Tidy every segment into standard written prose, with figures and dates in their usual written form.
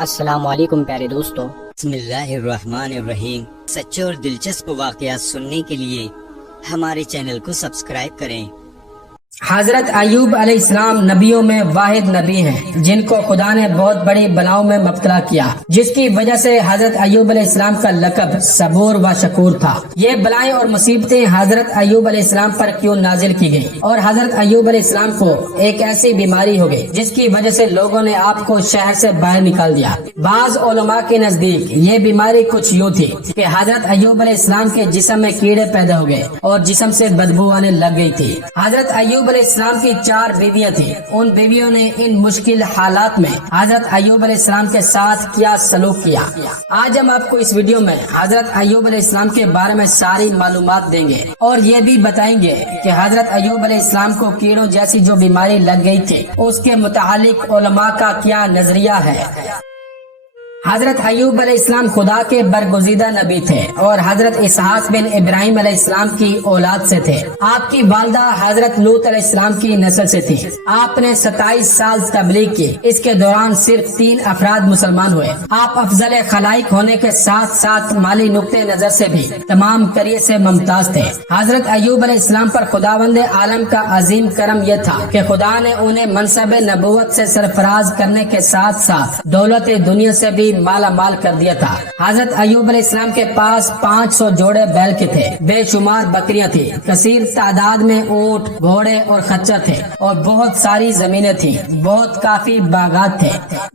السلام علیکم پیارے دوستو، بسم اللہ الرحمن الرحیم۔ سچے اور دلچسپ واقعات سننے کے لیے ہمارے چینل کو سبسکرائب کریں۔ حضرت ایوب علیہ السلام نبیوں میں واحد نبی ہیں جن کو خدا نے بہت بڑی بلاؤں میں مبتلا کیا، جس کی وجہ سے حضرت ایوب علیہ السلام کا لقب صبور و شکور تھا۔ یہ بلائیں اور مصیبتیں حضرت ایوب علیہ السلام پر کیوں نازل کی گئی اور حضرت ایوب علیہ السلام کو ایک ایسی بیماری ہو گئی جس کی وجہ سے لوگوں نے آپ کو شہر سے باہر نکال دیا۔ بعض علماء کے نزدیک یہ بیماری کچھ یوں تھی کہ حضرت ایوب علیہ السلام کے جسم میں کیڑے پیدا ہو گئے اور جسم سے بدبو آنے لگ گئی تھی۔ حضرت ایوب علیہ السلام کی 4 بیویاں تھیں۔ ان بیویوں نے ان مشکل حالات میں حضرت ایوب علیہ السلام کے ساتھ کیا سلوک کیا۔ آج ہم آپ کو اس ویڈیو میں حضرت ایوب علیہ السلام کے بارے میں ساری معلومات دیں گے اور یہ بھی بتائیں گے کہ حضرت ایوب علیہ السلام کو کیڑوں جیسی جو بیماری لگ گئی تھی اس کے متعلق علماء کا کیا نظریہ ہے۔ حضرت ایوب علیہ السلام خدا کے برگزیدہ نبی تھے اور حضرت اسحاق بن ابراہیم علیہ السلام کی اولاد سے تھے۔ آپ کی والدہ حضرت لوط علیہ السلام کی نسل سے تھی۔ آپ نے 27 سال تبلیغ کی۔ اس کے دوران صرف 3 افراد مسلمان ہوئے۔ آپ افضل خلائق ہونے کے ساتھ ساتھ مالی نقطہ نظر سے بھی تمام کریے سے ممتاز تھے۔ حضرت ایوب علیہ السلام پر خداوند عالم کا عظیم کرم یہ تھا کہ خدا نے انہیں منصب نبوت سے سرفراز کرنے کے ساتھ ساتھ دولت دنیا سے بھی مالا مال کر دیا تھا۔ حضرت ایوب علیہ السلام کے پاس 500 جوڑے بیل کے تھے، بے شمار بکریاں تھیں، کثیر تعداد میں اونٹ، گھوڑے اور خچر تھے اور بہت ساری زمینیں تھیں، بہت کافی باغات تھے،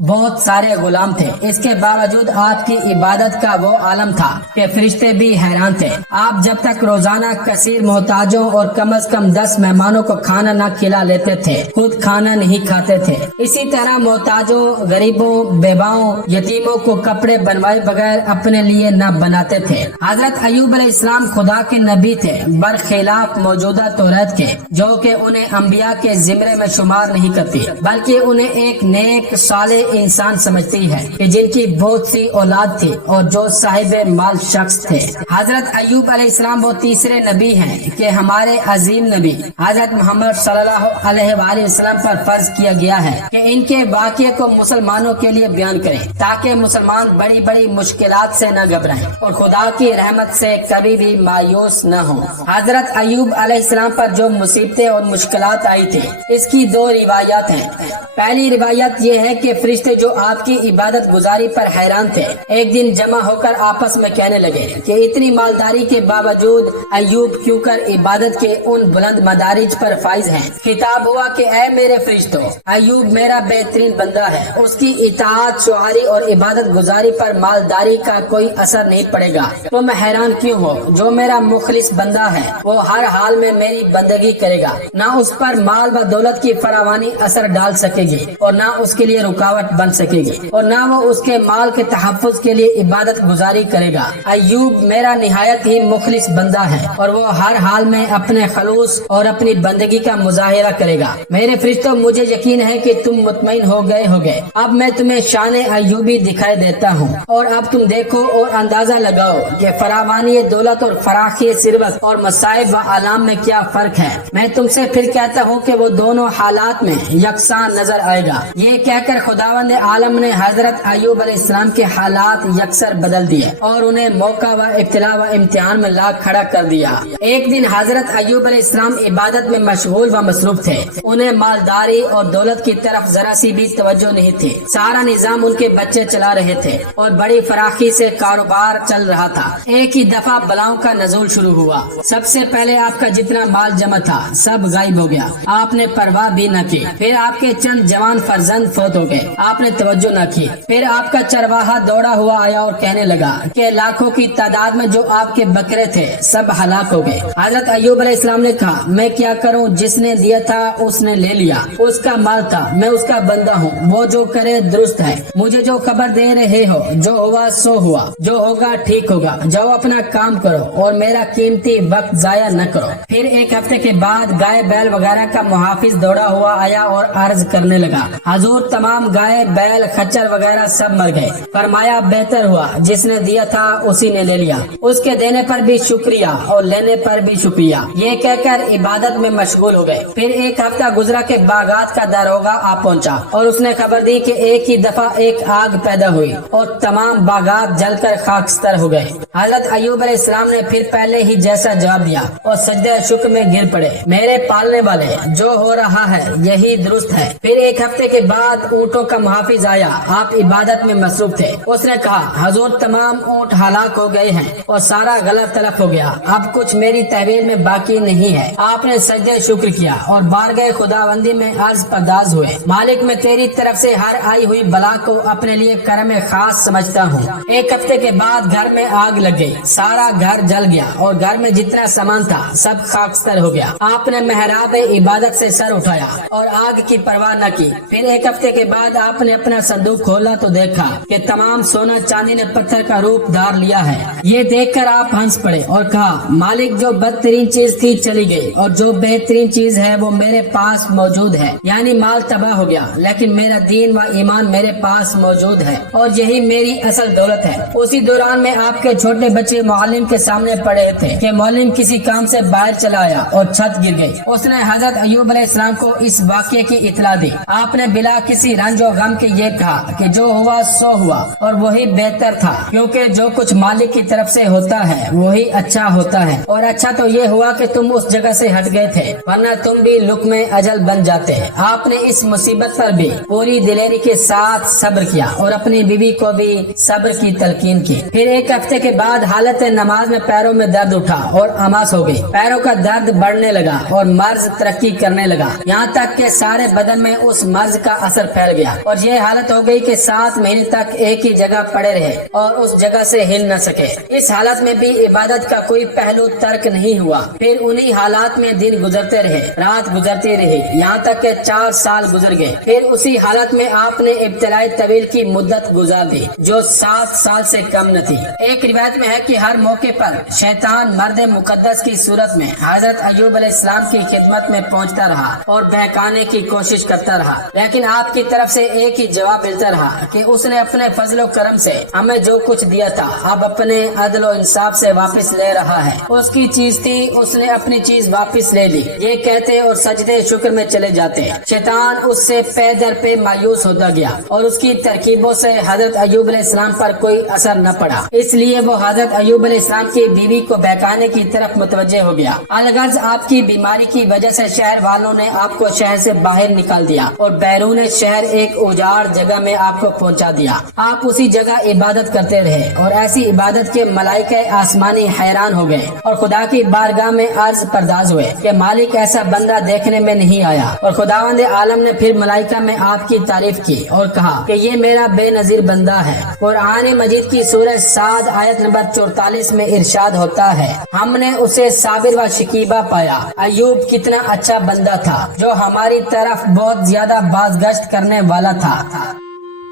بہت سارے غلام تھے۔ اس کے باوجود آپ کی عبادت کا وہ عالم تھا کہ فرشتے بھی حیران تھے۔ آپ جب تک روزانہ کثیر محتاجوں اور کم از کم 10 مہمانوں کو کھانا نہ کھلا لیتے تھے، خود کھانا نہیں کھاتے تھے۔ اسی طرح محتاجوں، غریبوں، بیواؤں، یتیموں کو کپڑے بنوائے بغیر اپنے لیے نہ بناتے تھے۔ حضرت ایوب علیہ السلام خدا کے نبی تھے، برخلاف موجودہ توریت کے، جو کہ انہیں انبیاء کے زمرے میں شمار نہیں کرتی، بلکہ انہیں ایک نیک صالح انسان سمجھتی ہے کہ جن کی بہت سی اولاد تھی اور جو صاحب مال شخص تھے۔ حضرت ایوب علیہ السلام وہ تیسرے نبی ہیں کہ ہمارے عظیم نبی حضرت محمد صلی اللہ علیہ وآلہ وسلم پر فرض کیا گیا ہے کہ ان کے واقعے کو مسلمانوں کے لیے بیان کریں تاکہ مسلمان بڑی بڑی مشکلات سے نہ گھبرائیں اور خدا کی رحمت سے کبھی بھی مایوس نہ ہوں۔ حضرت ایوب علیہ السلام پر جو مصیبتیں اور مشکلات آئی تھی اس کی 2 روایات ہیں۔ پہلی روایت یہ ہے کہ فرشتے جو آپ کی عبادت گزاری پر حیران تھے ایک دن جمع ہو کر آپس میں کہنے لگے کہ اتنی مالداری کے باوجود ایوب کیوں کر عبادت کے ان بلند مدارج پر فائز ہیں۔ خطاب ہوا کہ اے میرے فرشتوں، ایوب میرا بہترین بندہ ہے، اس کی اطاعت، شعاری اور عبادت گزاری پر مالداری کا کوئی اثر نہیں پڑے گا۔ تم حیران کیوں ہو؟ جو میرا مخلص بندہ ہے وہ ہر حال میں میری بندگی کرے گا، نہ اس پر مال و دولت کی فراوانی اثر ڈال سکے گی اور نہ اس کے لیے رکاوٹ بن سکے گی اور نہ وہ اس کے مال کے تحفظ کے لیے عبادت گزاری کرے گا۔ ایوب میرا نہایت ہی مخلص بندہ ہے اور وہ ہر حال میں اپنے خلوص اور اپنی بندگی کا مظاہرہ کرے گا۔ میرے فرشتوں، مجھے یقین ہے کہ تم مطمئن ہو گئے ہوگے۔ اب میں تمہیں شان ایوبی دکھائی دیتا ہوں اور اب تم دیکھو اور اندازہ لگاؤ کہ فراوانی دولت اور فراخی ثروت اور مصائب و آلام میں کیا فرق ہے۔ میں تم سے پھر کہتا ہوں کہ وہ دونوں حالات میں یکساں نظر آئے گا۔ یہ کہہ کر خداوند عالم نے حضرت ایوب علیہ السلام کے حالات یکسر بدل دیے اور انہیں موقع و ابتلا و امتحان میں لا کھڑا کر دیا۔ ایک دن حضرت ایوب علیہ السلام عبادت میں مشغول و مصروف تھے۔ انہیں مالداری اور دولت کی طرف ذرا سی بھی توجہ نہیں تھی۔ سارا نظام ان کے بچے چلا رہے تھے اور بڑی فراخی سے کاروبار چل رہا تھا۔ ایک ہی دفعہ بلاؤں کا نزول شروع ہوا۔ سب سے پہلے آپ کا جتنا مال جمع تھا سب غائب ہو گیا، آپ نے پرواہ بھی نہ کی۔ پھر آپ کے چند جوان فرزند فوت ہو گئے، آپ نے توجہ نہ کی۔ پھر آپ کا چرواہا دوڑا ہوا آیا اور کہنے لگا کہ لاکھوں کی تعداد میں جو آپ کے بکرے تھے سب ہلاک ہو گئے۔ حضرت ایوب علیہ السلام نے کہا، میں کیا کروں؟ جس نے دیا تھا اس نے لے لیا، اس کا مال تھا، میں اس کا بندہ ہوں، وہ جو کرے درست ہے۔ مجھے جو خبر دے رہے ہو، جو ہوا سو ہوا، جو ہوگا ٹھیک ہوگا، جاؤ اپنا کام کرو اور میرا قیمتی وقت ضائع نہ کرو۔ پھر ایک ہفتے کے بعد گائے بیل وغیرہ کا محافظ دوڑا ہوا آیا اور عرض کرنے لگا، حضور تمام گائے بیل خچر وغیرہ سب مر گئے۔ فرمایا بہتر ہوا، جس نے دیا تھا اسی نے لے لیا، اس کے دینے پر بھی شکریہ اور لینے پر بھی شکریہ۔ یہ کہہ کر عبادت میں مشغول ہو گئے۔ پھر ایک ہفتہ گزرا کہ باغات کا داروغہ آ پہنچا اور اس نے خبر دی کہ ایک ہی دفعہ ایک آگ पैदा हुई और तमाम बागात जलकर खाकस्तर हो गए। हजरत अय्यूब अलैहिस्सलाम ने फिर पहले ही जैसा जवाब दिया और सजदे शुक्र में गिर पड़े। मेरे पालने वाले, जो हो रहा है यही दुरुस्त है। फिर एक हफ्ते के बाद ऊँटों का मुहाफिज आया, आप इबादत में मसरूफ थे। उसने कहा, हुजूर तमाम ऊँट हलाक हो गए हैं और सारा गला तलफ हो गया, अब कुछ मेरी तहवील में बाकी नहीं है। आपने सजदे शुक्र किया और बारगाह खुदावंदी में अर्ज परदाज हुए, मालिक मैं तेरी तरफ से हर आई हुई बला को अपने लिए करम खास समझता हूँ। एक हफ्ते के बाद घर में आग लग गई, सारा घर जल गया और घर में जितना सामान था सब खाकस्तर हो गया। आपने मेहराब इबादत से सर उठाया और आग की परवाह न की। फिर एक हफ्ते के बाद आपने अपना संदूक खोला तो देखा कि तमाम सोना चांदी ने पत्थर का रूप धार लिया है। ये देखकर आप हंस पड़े और कहा, मालिक जो बदतरीन चीज थी चली गई और जो बेहतरीन चीज है वो मेरे पास मौजूद है। यानी माल तबाह हो गया लेकिन मेरा दीन व ईमान मेरे पास मौजूद है और यही मेरी असल दौलत है। उसी दौरान में आपके छोटे बच्चे मुअल्लिम के सामने पड़े थे कि मुअल्लिम किसी काम से बाहर चला आया और छत गिर गई। उसने हजरत अय्यूब अलैहिस्सलाम को इस वाक़ये की इत्तला दी। आपने बिला किसी रंज और गम के ये कहा कि जो हुआ सो हुआ और वही बेहतर था, क्योंकि जो कुछ मालिक की तरफ से होता है वही अच्छा होता है। और अच्छा तो ये हुआ कि तुम उस जगह से हट गए थे, वरना तुम भी लुक्मे अजल बन जाते। आपने इस मुसीबत पर भी पूरी दिलेरी के साथ सब्र किया और अपनी बीवी को भी सब्र की तलकीन की। फिर एक हफ्ते के बाद हालत नमाज में पैरों में दर्द उठा और आमाश हो गई। पैरों का दर्द बढ़ने लगा और मर्ज तरक्की करने लगा, यहाँ तक कि सारे बदन में उस मर्ज का असर फैल गया और ये हालत हो गई कि 7 महीने तक एक ही जगह पड़े रहे और उस जगह से हिल न सके। इस हालत में भी इबादत का कोई पहलू तर्क नहीं हुआ। फिर उन्हीं हालात में दिन गुजरते रहे, रात गुजरती रही, यहाँ तक कि 4 साल गुजर गए। फिर उसी हालत में आपने इब्तिलाई तवील की मुद्दत गुजार दी जो 7 साल से कम न थी। एक रिवायत में है कि हर मौके पर शैतान मर्द मुकद्दस की सूरत में हजरत अय्यूब अलैहिस्सलाम की खिदमत में पहुंचता रहा और बहकाने की कोशिश करता रहा, लेकिन आपकी तरफ से एक ही जवाब मिलता रहा कि उसने अपने फजलो करम से हमें जो कुछ दिया था अब अपने अदल और इंसाफ से वापस ले रहा है। उसकी चीज थी, उसने अपनी चीज वापस ले ली। ये कहते और सजदे शुक्र में चले जाते। शैतान उससे पे दर पे मायूस होता गया और उसकी तरकीबों से हजरत अय्यूब अलैहिस्सलाम पर कोई असर न पड़ा, इसलिए वो हजरत अय्यूब अलैहिस्सलाम की बीवी को बहकाने की तरफ मुतवज्जे हो गया। अलगर्ज आपकी बीमारी की वजह से शहर वालों ने आपको शहर से बाहर निकाल दिया और बैरून शहर एक उजाड़ जगह में आपको पहुंचा दिया। आप उसी जगह इबादत करते रहे और ऐसी इबादत के मलाइके आसमानी हैरान हो गए और खुदा की बारगाह में अर्ज परदाज हुए कि मालिक ऐसा बंदा देखने में नहीं आया। और खुदावंद आलम ने फिर मलाइका में आपकी तारीफ की और कहा कि ये मेरा बेनजीर बंदा है। कुरान मजीद की सूरह साद आयत नंबर 44 में इरशाद होता है, हमने उसे साबिर व शकीबा पाया। अय्यूब कितना अच्छा बंदा था जो हमारी तरफ बहुत ज्यादा बाज़गश्त करने वाला था।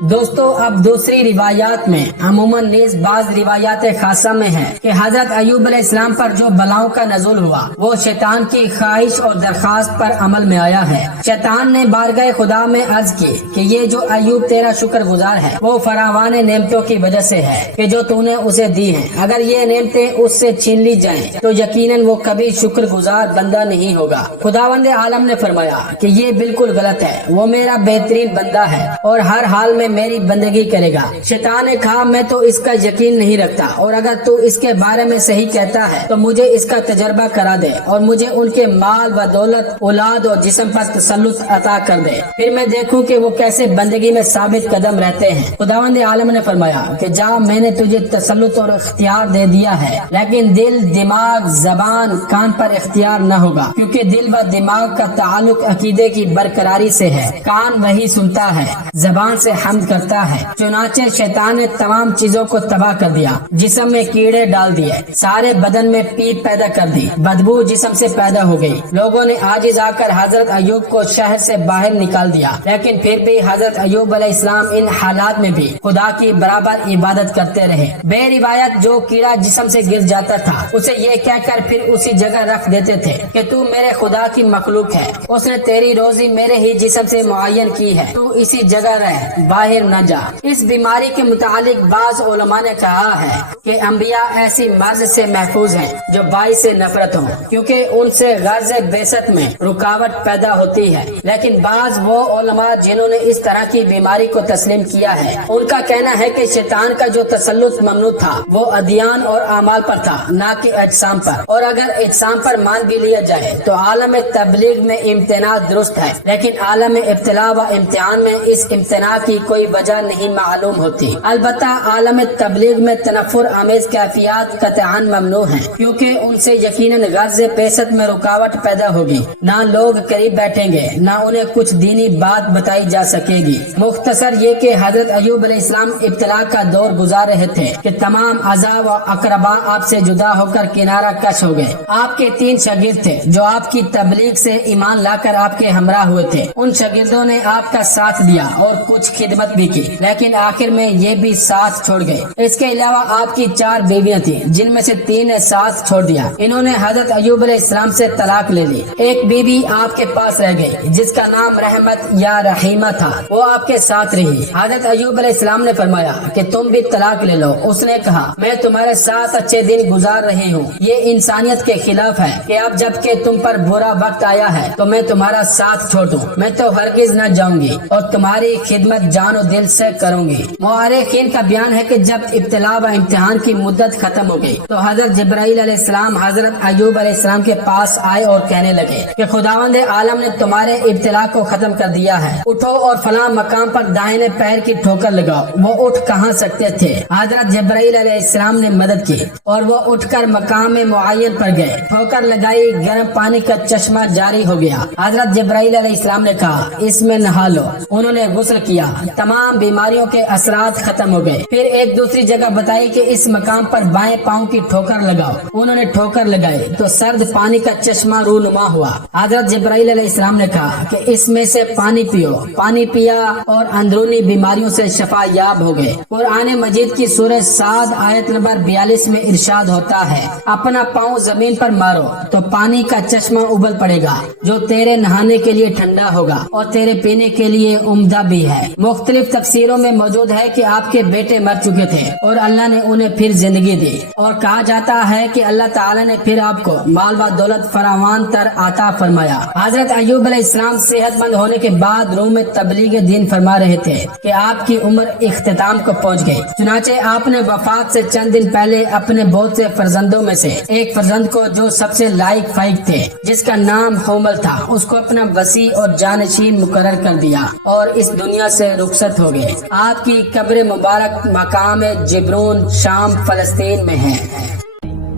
दोस्तों, अब दूसरी रिवायात में अमूमन नीज बाज रिवायात खासा में है कि हजरत अय्यूब अलैहिस्सलाम पर जो बलाओं का नज़ुल हुआ वो शैतान की ख्वाहिश और दरखास्त पर अमल में आया है। शैतान ने बारगाह खुदा में अर्ज की कि ये जो अय्यूब तेरा शुक्रगुजार है वो फरावान नेमतों की वजह से है कि जो तूने उसे दी है। अगर ये नेमतें उससे छीन ली जाएं तो यकीनन वो कभी शुक्रगुजार बंदा नहीं होगा। खुदावंद आलम ने फरमाया कि ये बिल्कुल गलत है, वो मेरा बेहतरीन बंदा है और हर हाल में मेरी बंदगी करेगा। शैतान ने कहा, मैं तो इसका यकीन नहीं रखता और अगर तू इसके बारे में सही कहता है तो मुझे इसका तजर्बा करा दे और मुझे उनके माल व दौलत, औलाद और जिस्म पर तसल्लुत अता कर दे, फिर मैं देखूं कि वो कैसे बंदगी में साबित कदम रहते हैं। खुदावंद आलम ने फरमाया कि जा, मैंने तुझे तसल्लुत और इख्तियार दे दिया है, लेकिन दिल, दिमाग, जबान, कान पर इख्तियार न होगा, क्योंकि दिल व दिमाग का ताल्लुक अकीदे की बरकरारी से है। कान वही सुनता है, जबान से हम करता है। चुनाचे शैतान ने तमाम चीजों को तबाह कर दिया, जिस्म में कीड़े डाल दिए, सारे बदन में पीप पैदा कर दी, बदबू जिस्म से पैदा हो गई। लोगों ने आजिज आकर हजरत अय्यूब को शहर से बाहर निकाल दिया, लेकिन फिर भी हजरत अय्यूब अलैहिस्सलाम इन हालात में भी खुदा की बराबर इबादत करते रहे। बेरिवायत जो कीड़ा जिस्म से गिर जाता था उसे ये कहकर फिर उसी जगह रख देते थे कि तू मेरे खुदा की मखलूक है, उसने तेरी रोजी मेरे ही जिस्म से मुअय्यन की है, तू इसी जगह रह। बाहर न जा। इस बीमारी के मुतालिक बाज उलमा ने कहा है कि अंबिया ऐसी मर्ज से महफूज हैं जो बाई से नफरत हो, क्योंकि उनसे गर्ज बेसत में रुकावट पैदा होती है। लेकिन बाज वो उलमा जिन्होंने इस तरह की बीमारी को तस्लीम किया है, उनका कहना है कि शैतान का जो तसल्लुत ममनू था वो अदियान और आमाल पर था, ना कि अजसाम पर। और अगर अजसाम पर मान भी लिया जाए तो आलम तबलीग में इम्तना दुरुस्त है, लेकिन आलम इब्तिला व इम्तिहान में इस इम्तना की कोई वजह नहीं मालूम होती। अलबत्ता आलम तबलीग में तनफुर आमेज कैफियत कतआन ममनू है, क्योंकि उनसे यकीनन गर्ज बेसत में रुकावट पैदा होगी। ना लोग करीब बैठेंगे, ना उन्हें कुछ दीनी बात बताई जा सकेगी। मुख्तसर ये कि हजरत अयूब अलैहिस्सलाम इब्तिला का दौर गुजार रहे थे कि तमाम अज़ा व अकरबा आपसे जुदा होकर किनारा कश हो गए। आपके 3 शागिर्द थे जो आपकी तबलीग से ईमान लाकर आपके हमरा हुए थे। उन शागिर्दों ने आपका साथ दिया और कुछ खिदमत भी की, लेकिन आखिर में ये भी साथ छोड़ गए। इसके अलावा आपकी 4 बीवियां थी, जिनमें से 3 ने साथ छोड़ दिया। इन्होंने हजरत अयूब अलैहिस्सलाम से तलाक ले ली। एक बीवी आपके पास रह गई जिसका नाम रहमत या रहीमा था, वो आपके साथ रही। हजरत अयूब अलैहिस्सलाम ने फरमाया कि तुम भी तलाक ले लो। उसने कहा मैं तुम्हारे साथ अच्छे दिन गुजार रही हूँ। ये इंसानियत के खिलाफ है कि अब जबकि तुम पर बुरा वक्त आया है तो मैं तुम्हारा साथ छोड़ दूं। मैं तो हरगिज न जाऊंगी और तुम्हारी खिदमत जान और दिल से करूंगी। मुअर्रिखीन का बयान है कि जब इब्तिला व इम्तिहान की मुद्दत खत्म हो गई तो हजरत जिब्राइल अलैहिस्सलाम हजरत अयूब अलैहिस्सलाम के पास आए और कहने लगे कि खुदावंद आलम ने तुम्हारे इब्तिला को खत्म कर दिया है। उठो और फलां मकाम पर दाहिने पैर की ठोकर लगाओ। वो उठ कहाँ सकते थे। हजरत जिब्राइल अलैहिस्सलाम ने मदद की और वो उठकर मकाम मुअय्यन पर गए। ठोकर लगाई, गर्म पानी का चश्मा जारी हो गया। हजरत जिब्राइल अलैहिस्सलाम ने कहा इसमें नहा लो। उन्होंने गुस्ल किया, तमाम बीमारियों के असरात खत्म हो गए। फिर एक दूसरी जगह बताई कि इस मकाम पर बाएं पाँव की ठोकर लगाओ। उन्होंने ठोकर लगाई तो सर्द पानी का चश्मा रूनुमा हुआ। हजरत जिब्राइल अलैहिस्सलाम ने कहा कि इसमें से पानी पियो। पानी पिया और अंदरूनी बीमारियों से शफा याब हो गए। कुरान मजीद की सूरह साद आयत नंबर 42 में इरशाद होता है अपना पाँव जमीन पर मारो तो पानी का चश्मा उबल पड़ेगा जो तेरे नहाने के लिए ठंडा होगा और तेरे पीने के लिए उम्दा भी है। मुख्तलिफ तफसीरों में मौजूद है कि आपके बेटे मर चुके थे और अल्लाह ने उन्हें फिर जिंदगी दी। और कहा जाता है कि अल्लाह ताला ने फिर आपको माल व दौलत फरावान तर आता फरमाया। हजरत अयूब अलैहिस्सलाम सेहतमंद होने के बाद रूम में तबलीग दीन फरमा रहे थे कि आपकी उम्र इख्तिताम को पहुंच गई। चुनाचे आपने वफात से चंद दिन पहले अपने बहुत से फर्जंदों में से एक फर्जंद को जो सबसे लायक फाइक थे, जिसका नाम होमल था, उसको अपना वसी और जानशीन मुकर्रर कर दिया और इस दुनिया से रुखसत हो गए। आपकी कब्र मुबारक मकाम जिब्रून शाम फलस्तीन में है।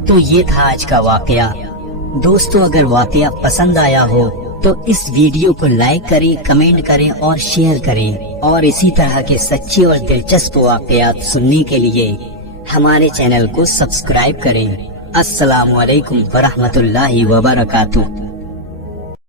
तो ये था आज का वाकया। दोस्तों अगर वाकया पसंद आया हो तो इस वीडियो को लाइक करें, कमेंट करें और शेयर करें। और इसी तरह के सच्चे और दिलचस्प वाकयात सुनने के लिए हमारे चैनल को सब्सक्राइब करें। अस्सलामु अलैकुम वरहमतुल्लाहि वबरकातुहू।